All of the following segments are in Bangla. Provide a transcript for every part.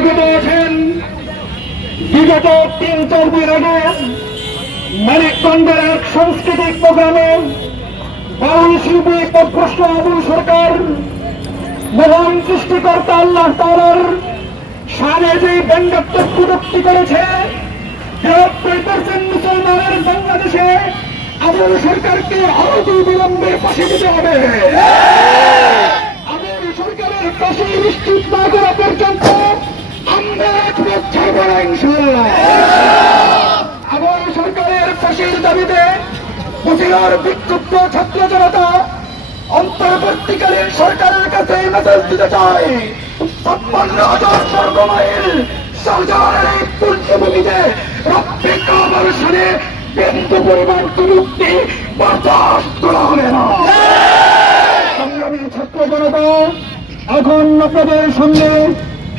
অবগত আছেন, বিগত 3-4 দিন আগে মানিকগঞ্জের এক সাংস্কৃতিক প্রোগ্রামে বাউল শিল্পী পথভ্রষ্ট আবুল সরকার মহান সৃষ্টিকর্তা আল্লাহ তাআলার শানে যে ব্যঙ্গাত্মক কটূক্তি করেছে, 93% মুসলমানের বাংলাদেশে আবুল সরকারকে অনতিবিলম্বে ফাঁসি দিতে হবে। আবুল সরকারের ফাঁসি নিশ্চিত না করা পর্যন্ত আমরা রাজপথ ছাড়ব না ইনশাআল্লাহ। আবুল সরকারের ফাঁসির দাবিতে উপজেলার বিক্ষুব্ধ ছাত্র জনতা অন্তর্বর্তীকালীন সরকারের কাছে মেসেজ দিতে চায়, 56,000 বর্গ মাইল শাহজাহানের এই পুণ্যভূমিতে রব্বে কাবার শানে বিন্দু পরিমাণ কটূক্তি বরদাস্ত করা হবে না। সংগ্রামী ছাত্র জনতা, এখন আপনাদের সামনে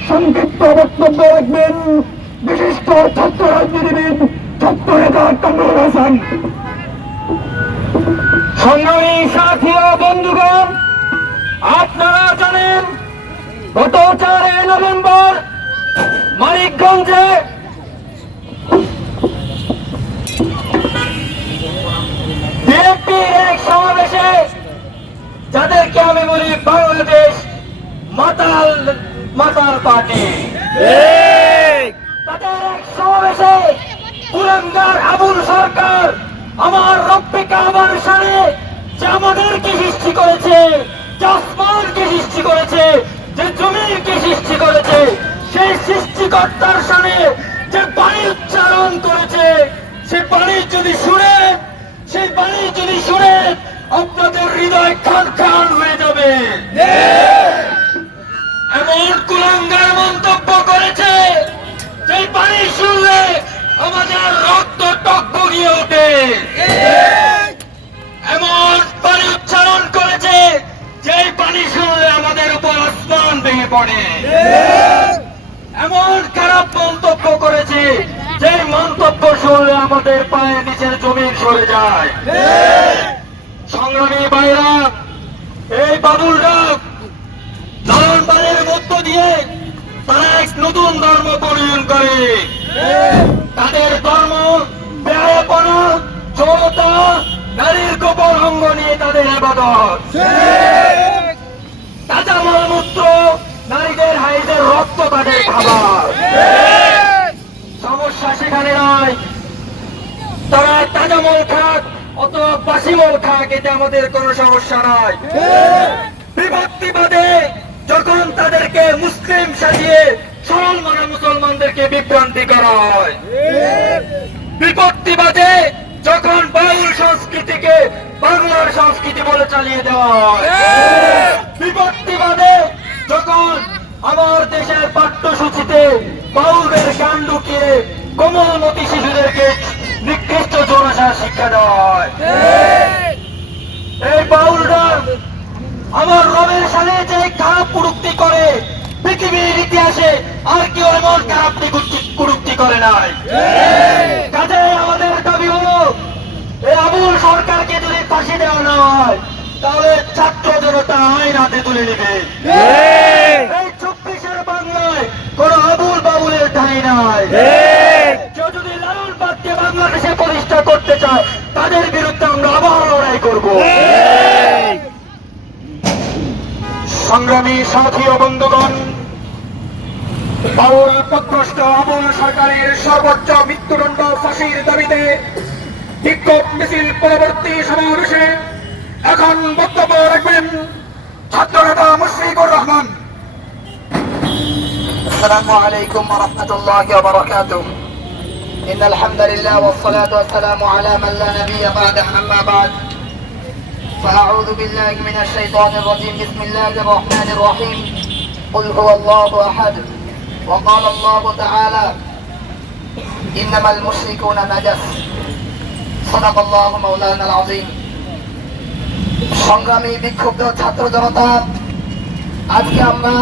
সংক্ষিপ্ত বক্তব্য রাখবেন বিশিষ্ট ছাত্র রাজনীতিবিদ ছাত্র নেতা কামরুল হাসান। সংগ্রামী সাথী ও বন্ধুগণ, আপনারা জানেন গত 4 নভেম্বর মানিকগঞ্জে বিএনপির এক সমাবেশে, যাদেরকে আমি বলি বাংলাদেশ মাতাল পার্টি, তাদের এক সমাবেশে কুলাঙ্গার আবুল সরকার আমার রব্বে কাবার শানে যে আমাদেরকে সৃষ্টি করেছে, যে আসমানকে সৃষ্টি করেছে, যে জমিনকে সৃষ্টি করেছে, সেই সৃষ্টিকর্তার শানে যে বাণী উচ্চারণ করেছে, সেই বাণী যদি শুনে আপনাদের হৃদয় খান খান হয়ে যাবে। এমন কুলাঙ্গার মন্তব্য করেছে, যে বাণী শুনলে আমাদের রক্ত টকবগিয়ে ওঠে। এমন বাণী উচ্চারণ করেছে, যে বাণী শুনলে আমাদের উপর আসমান ভেঙে পড়ে। এমন খারাপ মন্তব্য করেছে, যে মন্তব্য শুনলে আমাদের পায়ের নিচের জমিন সরে যায়। সংগ্রামী ভাইরা, এই বাবুল ডাক লালনবাড়ির মধ্য দিয়ে তারা এক নতুন ধর্ম প্রণয়ন করে। তাদের ধর্ম ব্যয়পনা, যৌনতা, নারীর গোপন অঙ্গ নিয়ে তাদের ইবাদত, তাজা মলমূত্র, নারীদের হাইজের রক্ত তাদের খাবার। সমস্যা সেখানে নয়, তারা তাজা মল খাক অথবা বাসি মল খাক, এতে আমাদের কোনো সমস্যা নাই। বিভক্তিবাদে যখন তাদেরকে মুসলিম সাজিয়ে সরল মানা মুসলমানদেরকে বিভ্রান্তি করা হয়, বিভক্তিবাদে যখন বাউল সংস্কৃতিকে বাংলার সংস্কৃতি বলে চালিয়ে দেওয়া হয়, বিভক্তিবাদে যখন আমার দেশের পাঠ্যসূচিতে বাউলদের গান ঢুকিয়ে কোমলমতি শিশুদেরকে নিকৃষ্ট যৌনাচার শিক্ষা দেওয়া হয়, এই বাউলরা আমার রবের সামনে যে খারাপ কুরুক্তি করে, পৃথিবীর ইতিহাসে আর কেউ এমন খারাপ কুরুক্তি করে নাই। কাজে আমাদের দাবি হলো, এই আবুল সরকারকে যদি ফাঁসি দেওয়া না হয়, তাহলে ছাত্র জনতা আইন হাতে তুলে নেবে। এই 24-এর বাংলায় কোন আবুল বাউলের ঠাঁই নাই। কেউ যদি লালনবাগকে বাংলাদেশে প্রতিষ্ঠা করতে চায়, তাদের বিরুদ্ধে আমরা আবার লড়াই করব। সংগ্রামী সাথী ও বন্ধুগণ, বাউল পথভ্রষ্ট আবুল সরকারের সর্বোচ্চ মৃত্যুদণ্ড ফাঁসির দাবিতে বিক্ষোভ মিছিল পরবর্তী সমাবেশে এখন বক্তব্য রাখবেন ছাত্রনেতা মুশফিকুর রহমান। আসসালামু আলাইকুম ওয়া রাহমাতুল্লাহি ওয়া বারাকাতুহু। ইন্নাল হামদালিল্লাহ ওয়াস সালাতু ওয়াস সালামু আলা মান লা নাবিয়্যা বা'দা, আম্মা বা'দ। فأعوذ بالله من الشيطان الرجيم. بسم الله الرحمن الرحيم. قل هو الله أحد. وقال الله تعالى إنما المشركون نجس. صدق الله مولانا العظيم. সংগ্রামী বিক্ষুব্ধ ছাত্র জনতা, আজকে আমরা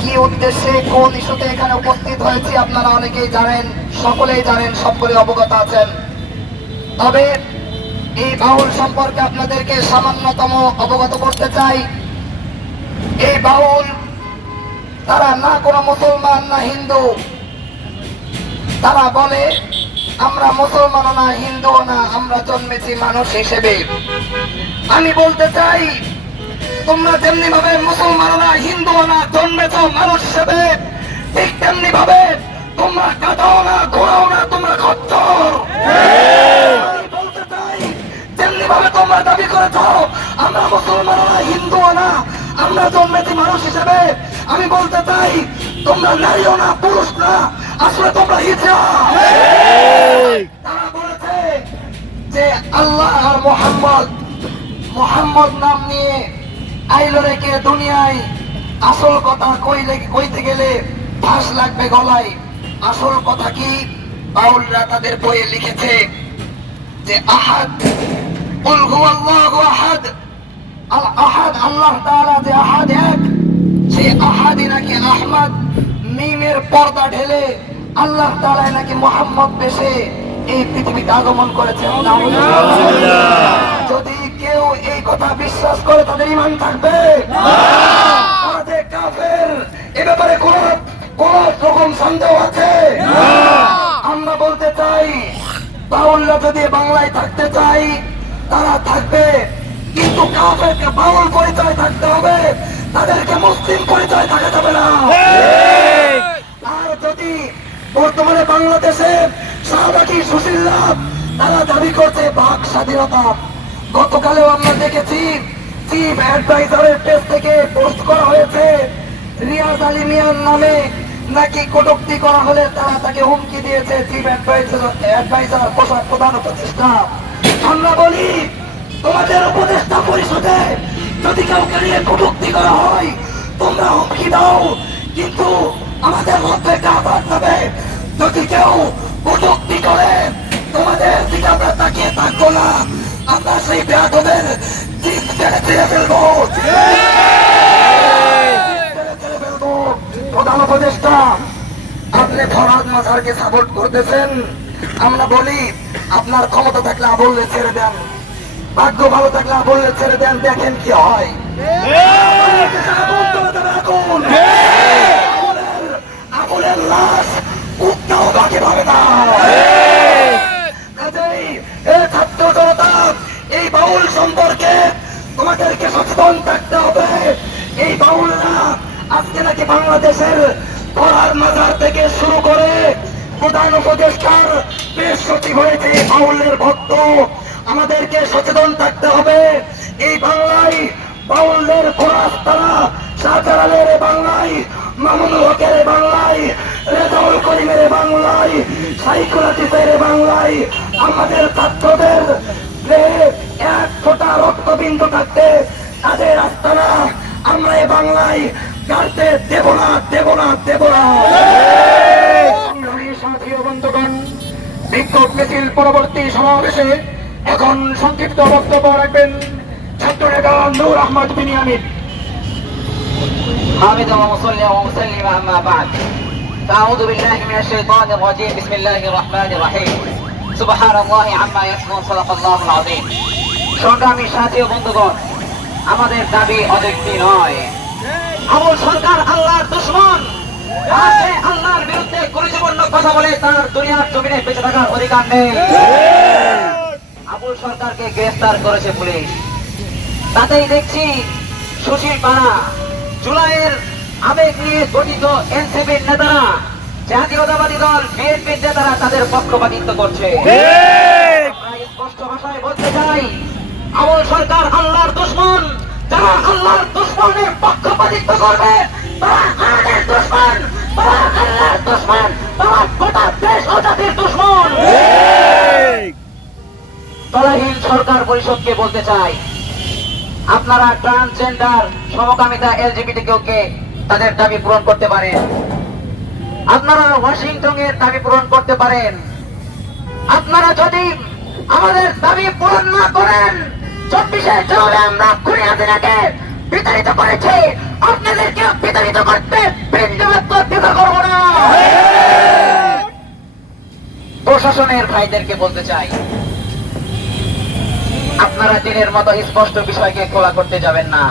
কি উদ্দেশ্যে কোন ইস্যুতে এখানে উপস্থিত হয়েছি আপনারা অনেকেই জানেন, সকলেই জানেন, সকলে অবগত আছেন। তবে এই বাউল সম্পর্কে আপনাদেরকে সামান্যতম অবগত করতে চাই। এই বাউল তারা না কোনো মুসলমান না হিন্দু, তারা বলে আমরা মুসলমান না হিন্দু না, আমরা জন্মেছি মানুষ হিসেবে। আমি বলতে চাই তোমরা যেমনি ভাবে মুসলমান না হিন্দু না জন্মেছ মানুষ হিসেবে, ঠিক তেমনি ভাবে তোমরা কাটাও না ঘোরাও না, তোমরা খচ্চর। আমি বলতে চাই যেমনি ভাবে তোমরা দাবি করেছ আমরা মুসলমান না হিন্দু না, আমরা জন্মেছি মানুষ হিসেবে, আমি বলতে চাই তোমরা নারীও না পুরুষ না, আসলে তোমরা হিজড়া। তারা বলেছে যে আল্লাহ আর মোহাম্মদ নাম নিয়ে আইলো রেখে দুনিয়ায়, আসল কথা কইতে গেলে ফাঁস লাগবে গলায়। আসল কথা কি? বাউলরা তাদের বইয়ে লিখেছে যে আহাদ, কুল হুয়াল্লাহু আহাদ, আল আহাদ আল্লাহ তাআলা যে আহাদ এক, সেই আহাদই নাকি আহমদ মিমের পর্দা ঢেলে আল্লাহ তাআলা নাকি মোহাম্মদ বেশে এই পৃথিবীতে আগমন করেছেন। যদি কেউ এই কথা বিশ্বাস করে তাদের ঈমান থাকবে তারা যে কাফের, এ ব্যাপারে কোন রকম সন্দেহ আছে? আমরা বলতে চাই বাউলরা যদি বাংলায় থাকতে চাই তারা থাকবে, কিন্তু কাফেরকে বাউল পরিচয় থাকতে হবে, তাদেরকে মুসলিম পরিচয় থাকা যাবে না। আর যদি বর্তমানে বাংলাদেশে শাহবাগী সুশীলরা তারা দাবি করছে বাক স্বাধীনতা, গতকালেও আমরা দেখেছি চিফ অ্যাডভাইজারের পেজ থেকে পোস্ট করা হয়েছে রিয়াজ আলী মিয়ার নামে নাকি কটূক্তি করা হলে তারা তাকে হুমকি দিয়েছে চিফ অ্যাডভাইজার প্রধান উপদেষ্টা। আমরা বলি তোমাদের উপদেষ্টা পরিষদে যদি কাউকে নিয়ে কটূক্তি করা হয় তোমরা হুমকি দাও, কিন্তু আমাদের মধ্যে আঘাত হবে। যদি কেউ কটূক্তি করে তোমাদের দিকে আমরা তাকিয়ে থাকবো না, আমরা সেই বেয়াদবের জিত ছেড়ে ফেলবো। প্রধান উপদেষ্টা আপনি ফরহাদ মাজারকে সাপোর্ট করতেছেন, আমরা বলি আপনার ক্ষমতা থাকলে বললে ছেড়ে দেন, ভাগ্য ভালো থাকলে বললে ছেড়ে দেন, দেখেন কি হয়। আগুনের লাশ উঠতেও বাকি পাবে না। ছাত্র জনতা এই বাউল সম্পর্কে তোমাদেরকে সচেতন থাকতে হবে। এই বাউলরা আজকে নাকি বাংলাদেশের ফরহাদ মাজার থেকে শুরু করে প্রধান উপদেষ্টার প্রেস সচিব হয়েছে এই বাউলের ভক্ত। আমাদেরকে সচেতন থাকতে হবে। এই বাংলায় বাউলদের খোরাস্তারা, শাহজালালের বাংলায়, মামুনুল হকের বাংলায়, রেজাউল করিমের বাংলায়, সাইকুল হাদিসের বাংলায় আমাদের ছাত্রদের এক ফোঁটা রক্তবিন্দু থাকতে তাদের আস্তানা আমরা এই বাংলায় গাড়তে দেব না, দেব না, দেব না। সাথী ও বন্ধুগণ, বিক্ষোভ মিছিল পরবর্তী সমাবেশে এখন সংক্ষিপ্ত বক্তব্য রাখবেন ছাত্র নেতা নূর আহমদ বিনিয়ামিন। حامدا ومصليا ومسلما اما بعد فاعوذ بالله من الشيطان الرجيم بسم الله الرحمن الرحيم سبحان الله عما يصفون صدق الله العظيم সংগ্রামী সাথী ও বন্ধুগণ, আমাদের দাবি অযৌক্তিক নয়। আবুল সরকার আল্লাহর দুশমন, সে আল্লাহর বিরুদ্ধে কুরুচিপূর্ণ কথা বলে তার দুনিয়ার জমিনে বেঁচে থাকার অধিকার নেই। আবুল সরকারকে গ্রেফতার করেছে পুলিশ, তাতেই দেখছি সুশীল পাড়া জুলাইয়ের আবেগ নিয়ে গঠিত এনসিপির নেতারা, জাতীয়তাবাদী দল বিএনপির নেতারা তাদের পক্ষপাতিত্ব করছে। স্পষ্ট ভাষায় বলতে চাই, আবুল সরকার আল্লাহর দুশমন। যারা আল্লাহর দুশমনের পক্ষপাতিত্ব করবে তারা আমাদের দুশমন, তারা আল্লাহর দুশমন, তারা গোটা দেশ ও জাতির দুশমন। তলাহীন সরকার পরিষদকে বলতে চাই, আপনারা ট্রান্সজেন্ডার, সমকামিতা, এলজিবিটিকে তাদের দাবি পূরণ করতে পারেন, আপনারা ওয়াশিংটনের দাবি পূরণ করতে পারেন। আপনারা যদি আমাদের দাবি পূরণ না করেন, 24শে জুলাই আমরা খুনি হাসিনাকে বিতাড়িত করেছি, আপনাদেরকে বিতাড়িত করতে বিন্দুমাত্র দ্বিধা করব না। প্রশাসনের ভাইদেরকে বলতে চাই, আপনারা দিনের মতো স্পষ্ট বিষয়কে খোলা করতে যাবেন না।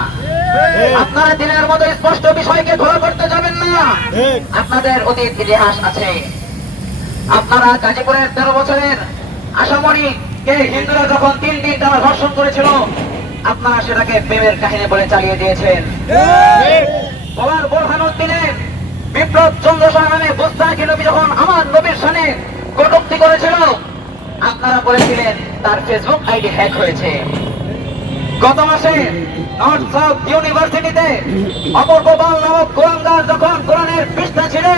আপনারা দিনের মতো স্পষ্ট বিষয়কে ধরা করতে যাবেন না। আপনাদের অতীত ইতিহাস আছে। আপনারা গাজীপুরের 13 বছরের আসামরিককে হিন্দুরা যখন 3 দিন তারা ধর্ষণ করেছিল, আপনারা সেটাকে প্রেমের কাহিনী বলে চালিয়ে দিয়েছেন। বলার বোরহানুদ্দিনের বিপ্লব চন্দ্র শাহ নামে বুস্তাকি নবী যখন আমার নবীর সামনে কটূক্তি করেছিল, আপনারা বলেছিলেন তার ফেসবুক আইডি হ্যাক হয়েছে। গত মাসে নর্থ সাউথ ইউনিভার্সিটিতে অপূর্ব পাল নামক কোরআনদার যখন কোরআনের পৃষ্ঠা ছিঁড়ে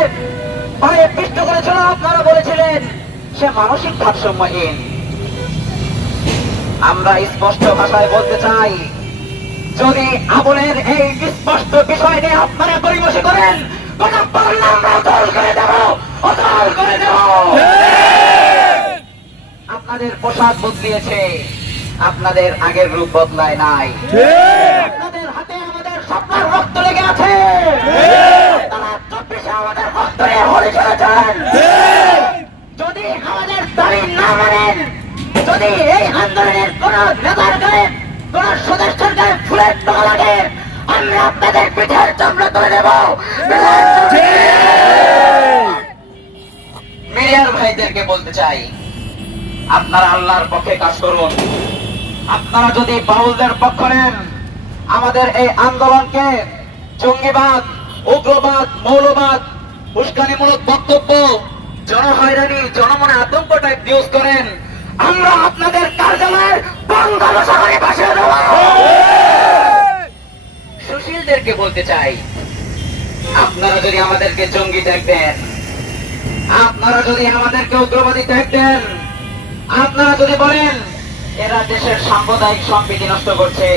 পায়ে পিষ্ট করেছিল, আপনারা বলেছিলেন সে মানসিক ভারসাম্যহীন। আমরা স্পষ্ট ভাষায় বলতে চাই, যদি আবুলের এই স্পষ্ট বিষয় নিয়ে আপনারা পরিবেশন করেন, গোটা বাংলা আমরা অচল করে দেব, অচল করে দেব। আপনাদের পোশাক বদলিয়েছে, আপনাদের আগের রূপ বদলায় নাই। আপনাদের হাতে আমাদের স্বপ্নের রক্ত লেগে আছে। তারা 24-এ আমাদের রক্তরে হলে চলেছেন। যদি আমাদের দাবি না মানেন, যদি এই আন্দোলনের কোন নেতার গায়ে, কোন সদস্যের গায়ে ফুলের টোকা লাগে, আমরা আপনাদের পিঠের চামড়া তুলে দেব। মিডিয়ার ভাইদেরকে বলতে চাই, আপনারা আল্লাহর পক্ষে কাজ করুন। আপনারা যদি বাউলদের পক্ষ নেন, আমাদের এই আন্দোলনকে জঙ্গিবাদ, উগ্রবাদ, মৌলবাদ, উস্কানিমূলক বক্তব্য, জনহয়রানি, জনমনে আতঙ্ক টাইপ নিউজ করেন, আমরা আপনাদের কার্যালয়ের বঙ্গবসা করে বসিয়ে দেব। সুশীলদেরকে বলতে চাই, আপনারা যদি আমাদেরকে জঙ্গি দেখবেন, আপনারা যদি আমাদেরকে উগ্রবাদী দেখবেন, আপনারা যদি বলেন এরা দেশের সাম্প্রদায়িক সম্প্রীতি নষ্ট করছে,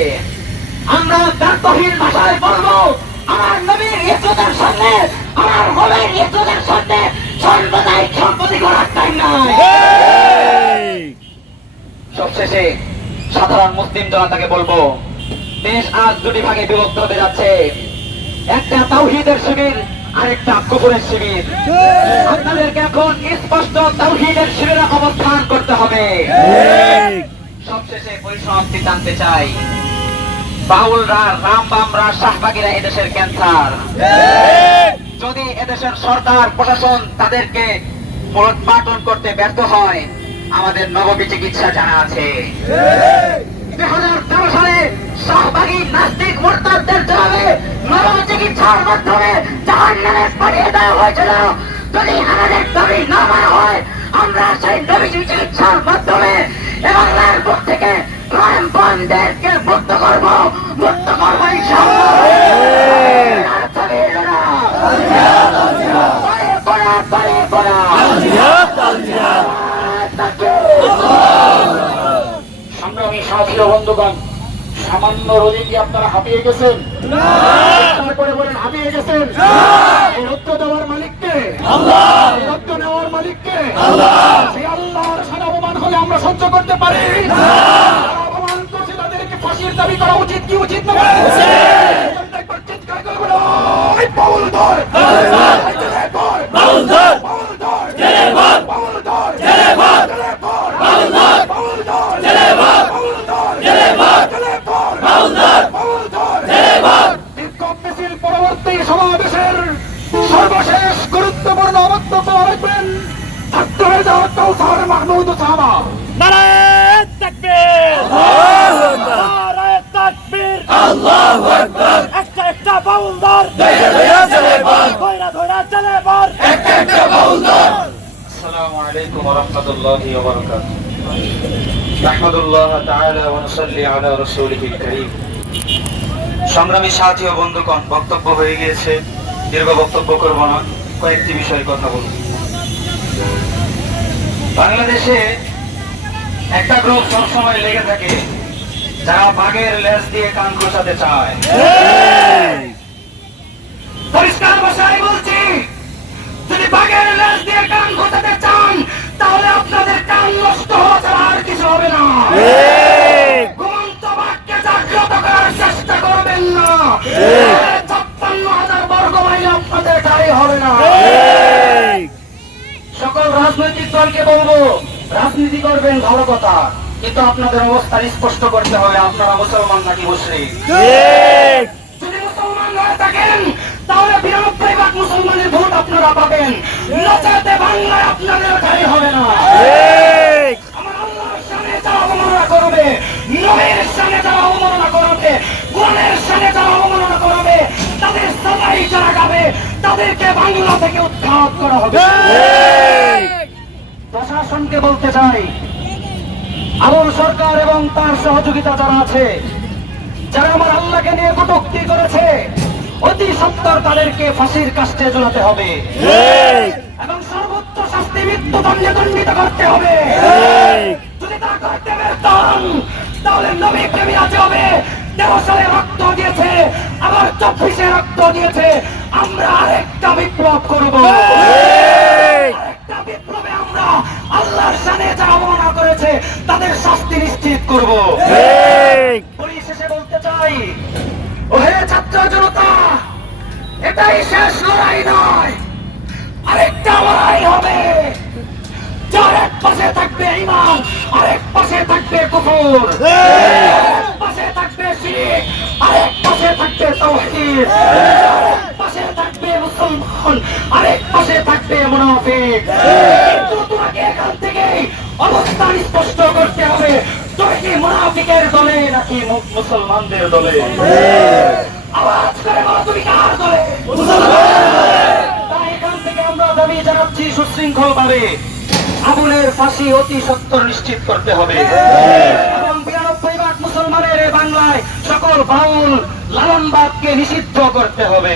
আমরা দায়িত্বহীন ভাষায় বলবো, আমার নবীর ইজ্জতের সামনে, আমার হলের ইজ্জতের সামনে সাম্প্রদায়িক সম্প্রীতি করার টাইম নাই। সবশেষে সাধারণ মুসলিম জনতাকে বলবো, দেশ আজ দুটি ভাগে বিভক্ত হতে যাচ্ছে। একটা তাওহীদের শিবির, আরেকটা কুফরের শিবির। আপনাদেরকে এখন স্পষ্ট তাওহীদের শিবিরে অবস্থান করতে হবে। সবশেষে পরিসমাপ্তি জানতে চাই, বাউলরা, রামবামরা, শাহবাগীরা এদেশের ক্যান্সার। যদি এদেশের সরকার প্রশাসন তাদেরকে উৎপাদন করতে ব্যর্থ হয়, আমাদের নববী চিকিৎসা জানা আছে। 2013 সালে শাহবাগী নাস্তিক মুরতাদদের জবাবে নববী চিকিৎসার মাধ্যমে জাহান্নামে পাঠিয়ে দেওয়া হয়েছিল। যদি আমাদের দাবি না মানা হয়, আমরা সেই নবী চিকিৎসার মাধ্যমে বাংলার বুক থেকে ক্রাইমপন্থীদেরকে মুক্ত করবো, মুক্ত করবো ইনশাআল্লাহ। সংগ্রামী সাথী ও বন্ধুগণ, সামান্য রোজে কি আপনারা হাঁপিয়ে গেছেন? তারপরে বলেন হাঁপিয়ে গেছেন। এই রক্ত দেওয়ার মালিককে, এই রক্ত নেওয়ার মালিককে, সেই আল্লাহর সাদা অপমান হলে আমরা সহ্য করতে পারি? অপমান করছে তাদেরকে ফাঁসির দাবি করা উচিত কি উচিত না? একবার চিৎকার করে বলো, এই বাউল ধর, বাউল ধর, বাউল ধর, জেলে ভর, বাউল ধর, জেলে ভর, জেলে ভর, বাউল ধর, বাউল ধর, জেলে ভর, বাউল ধর, জেলে ভর, জেলে ভর, বাউল ধর, বাউল ধর, জেলে ভর। বিক্ষোভ মিছিল পরবর্তী সমাবেশের সর্বশেষ গুরুত্বপূর্ণ বক্তব্য রাখবেন ছাত্র নেতা কাউসার মাহমুদ সাহাবা। নারায়ে তাকবীর, আল্লাহু আকবার, নারায়ে তাকবীর, আল্লাহু আকবার। একটা বাউলদার ধইরা ধইরা চলে বার, ধইরা ধইরা চলে বার, একটা বাউলদার। আসসালামু আলাইকুম ওয়া রাহমাতুল্লাহি ওয়া বারাকাতুহু। নাহমাদুল্লাহ তাআলা ওয়া নুসাল্লি আলা রাসূলিহিল কারীম। সংগ্রামী সাথী ও বন্ধুগণ, বক্তব্য হয়ে গিয়েছে, দীর্ঘ বক্তব্য করব না, কয়েকটি বিষয়ে কথা বলব। বাংলাদেশে একটা গ্রুপ সবসময় লেগে থাকে, যারা বাঘের লেজ দিয়ে কান খোঁচাতে চায়। পরিষ্কার ভাষায় বলছি, যদি বাঘের লেজ দিয়ে কান খোঁচাতে চান, তাহলে আপনাদের কান নষ্ট হওয়া ছাড়া আর কিছু হবে না। ঘুমন্ত বাঘকে জাগ্রত করার চেষ্টা করবেন না। 56,000 বর্গ মাইল আপনাদের ঠাঁই হবে না। সকল রাজনৈতিক দলকে বলবো, রাজনীতি করবেন ভালো কথা, কিন্তু আপনাদের অবস্থান স্পষ্ট করতে হবে, আপনারা মুসলমান নাকি মুশরিক। থাকেন তাহলে 92 ভাগ মুসলমানের ভোট আপনারা পাবেন, নচেতে বাংলায় আপনাদের ঠাঁই হবে না। আমার আল্লাহর শানে যারা অবমাননা করবে, নবীর শানে যারা অবমাননা করবে, কোরআনের শানে যারা অবমাননা করবে, তাদের সবাই যারা গাবে তাদেরকে বাংলা থেকে উৎখাত করা হবে। প্রশাসনকে বলতে চাই, আওয়ামী সরকার এবং তার সহযোগিতা যারা আছে, যারা আমার আল্লাহকে নিয়ে কটূক্তি করেছে, অতি সত্বর তাদেরকে ফাঁসির কাস্টে ঝুলাতে হবে এবং সর্বোচ্চ শাস্তি মৃত্যুদণ্ডে দণ্ডিত করতে হবে। যদি তা করতে ব্যর্থ হন তাহলে নবী প্রেমী আছে হবে 13 সালে রক্ত দিয়েছে, আবার 24-এ রক্ত দিয়েছে, আমরা আরেকটা বিপ্লব করব। আরেকটা বিপ্লবে আমরা আল্লাহর শানে যারা অবমাননা করেছে তাদের শাস্তি নিশ্চিত করব। পরিশেষে বলতে চাই, ওহে ছাত্র জনতা, এটাই শেষ লড়াই নয়, আরেকটা লড়াই হবে। যার এক পাশে থাকবে ঈমান, আরেক পাশে থাকবে কুফর, এক পাশে থাকবে শিরক, আরেক পাশে থাকবে তাওহীদ, আরেক পাশে থাকবে মুসলমান, আরেক পাশে থাকবে মুনাফিক। কিন্তু তোমাকে এখান থেকে অবস্থান স্পষ্ট করতে হবে, তুমি কি মুনাফিকের দলে নাকি মুসলমানদের দলে? আওয়াজ করে বলো, তুমি কার দলে? তাই এখান থেকে আমরা দাবি জানাচ্ছি সুশৃঙ্খল ভাবে আবুলের ফাঁসি অতি সত্বর নিশ্চিত করতে হবে এবং 92 ভাগ মুসলমানের এই বাংলায় সকল বাউল লালনবাদকে নিষিদ্ধ করতে হবে।